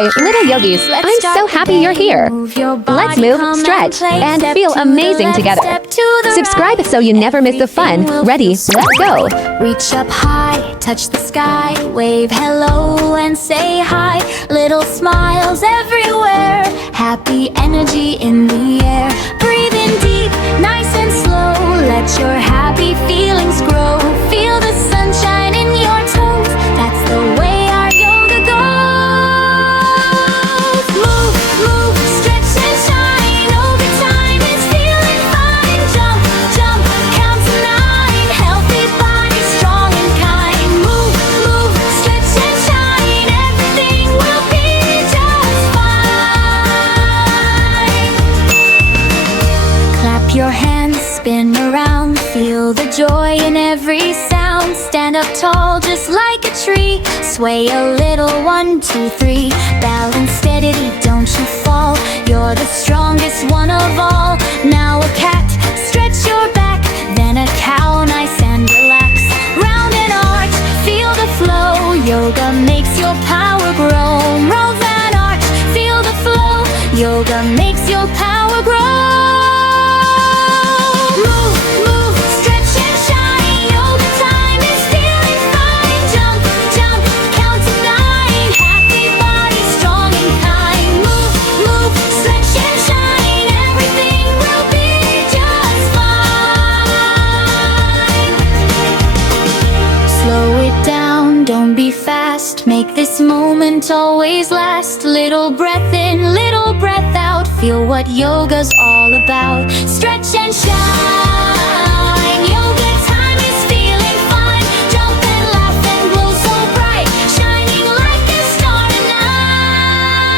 Hi, little yogis. I'm so happy you're here. Let's move, stretch, and feel amazing together. Subscribe so you never miss the fun. Ready, let's go. Reach up high, touch the sky, wave hello and say hi. Little smiles everywhere, happy energy in the air. Breathe in deep, nice and slow, let your happy feelings grow. Feel the sunshine in your toes, that's the way our yoga goes. Move, move, stretch and shine, over time it's feeling fine. Jump, jump, count to 9, healthy body, strong and kind. Move, move, stretch and shine, everything will be just fine. Clap your hands, spin around, feel the joy in every sound. Stand up tall just like a tree, sway a little, 1, 2, 3. Balance steady, don't you fall, you're the strongest one of all. Now a cat, stretch your back, then a cow, nice and relax. Round and arch, feel the flow, yoga makes your power grow. Roll that arch, feel the flow, yoga makes your power grow. Move, move, stretch and shine, over time it's feeling fine. Jump, jump, count to 9, happy body, strong and kind. Move, move, stretch and shine, everything will be just fine. Slow it down, don't be fast, make this moment always last. Little breath in, little breath out, feel what yoga's all about. Stretch and shine, yoga time is feeling fine. Jump and laugh and glow so bright, shining like a star tonight.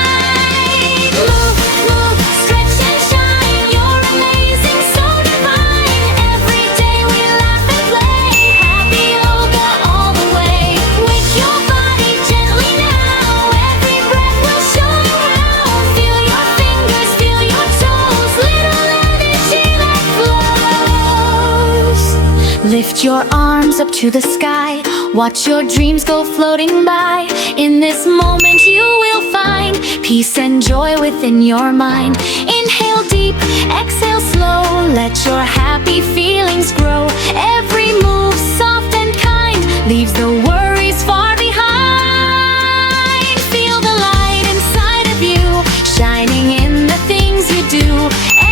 Move, move, stretch and shine, you're amazing, so divine. Every day we laugh and play, happy yoga all the way. Wake your body gently now, every breath will show you how. Feel your fingers, feel your toes, little energy that flows. Lift your arms up to the sky, watch your dreams go floating by. In this moment you will find peace and joy within your mind. Inhale deep, exhale slow, let your happy feelings grow. Every move soft and kind, leaves the worries far behind. Feel the light inside of you, shining in the things you do.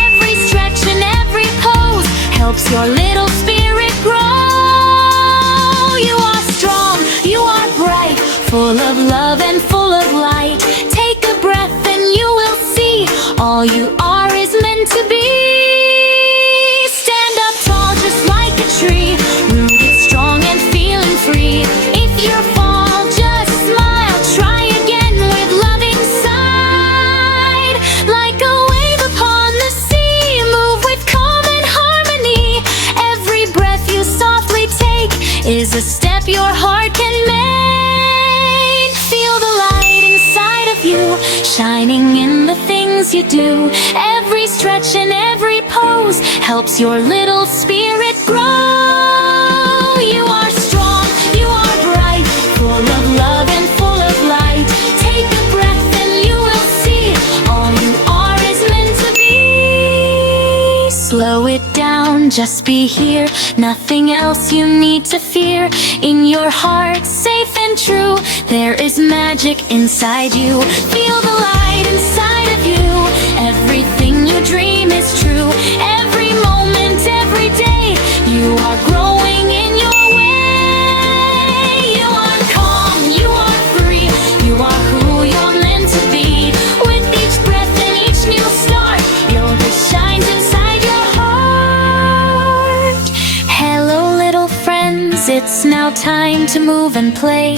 Every stretch and every pose helps your little spirit grow. You are strong, you are bright, full of love and full of light. Take a breath and you will see, all you are is meant to be. Stand up tall just like a tree, rooted strong and feeling free. If you fall, just smile, try again with loving side. Like a wave upon the sea, move with calm and harmony. Every breath you softly take is a step your heart can make. Feel the light inside of you, shining in the things you do. Every stretch and every pose helps your little spirit grow. You are strong, you are bright, full of love and full of light. Take a breath and you will see, all you are is meant to be. Slow it down, just be here, nothing else you need to fear. In your heart, safe and true, there is magic inside you. Feel the light inside of you, everything you dream is true. Every moment, every day, you are growing in your way. You are calm, you are free, you are who you're meant to be. With each breath and each new start, yoga shines inside your heart. Hello little friends, it's now time to move and play.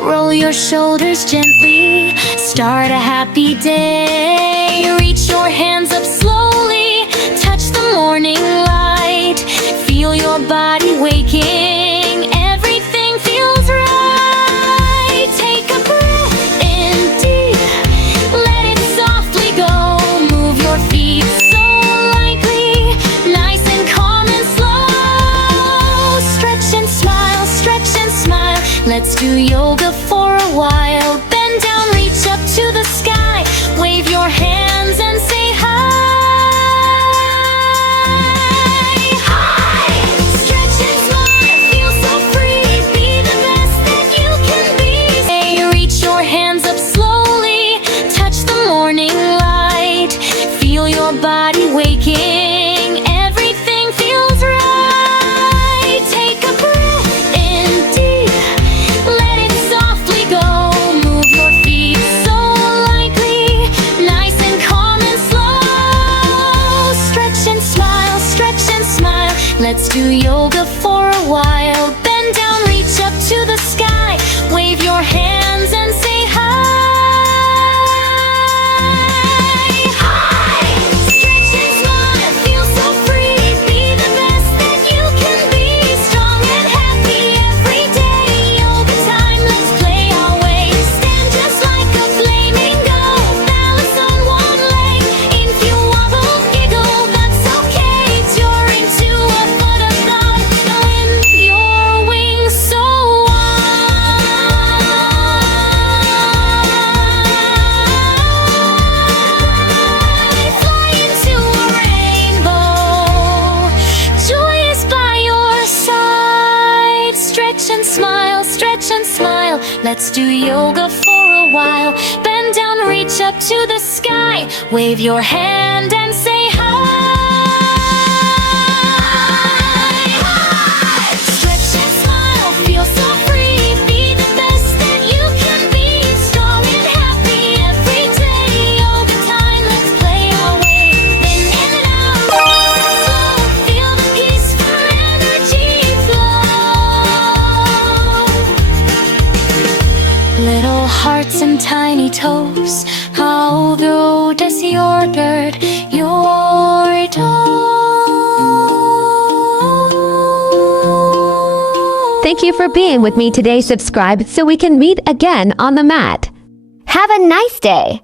Roll your shoulders gently, start a happy day. Reach your hands up slowly, touch the morning light. Feel your body waking, everything feels right. Take a breath in deep, let it softly go. Move your feet so lightly, nice and calm and slow. Stretch and smile, stretch and smile, let's do yoga for a while. Bend down, reach up to Let's do yoga for a while. Bend down, reach up to the sky. Wave your hand and say hi. Stretch and smile, feel so free. Be the best that you can be. Strong and happy every day. Yoga time, let's play our way. Then in and out, slow. Feel the peaceful energy flow. Little hearts and tiny toes. How does your bird, your toe? Thank you for being with me today. Subscribe so we can meet again on the mat. Have a nice day.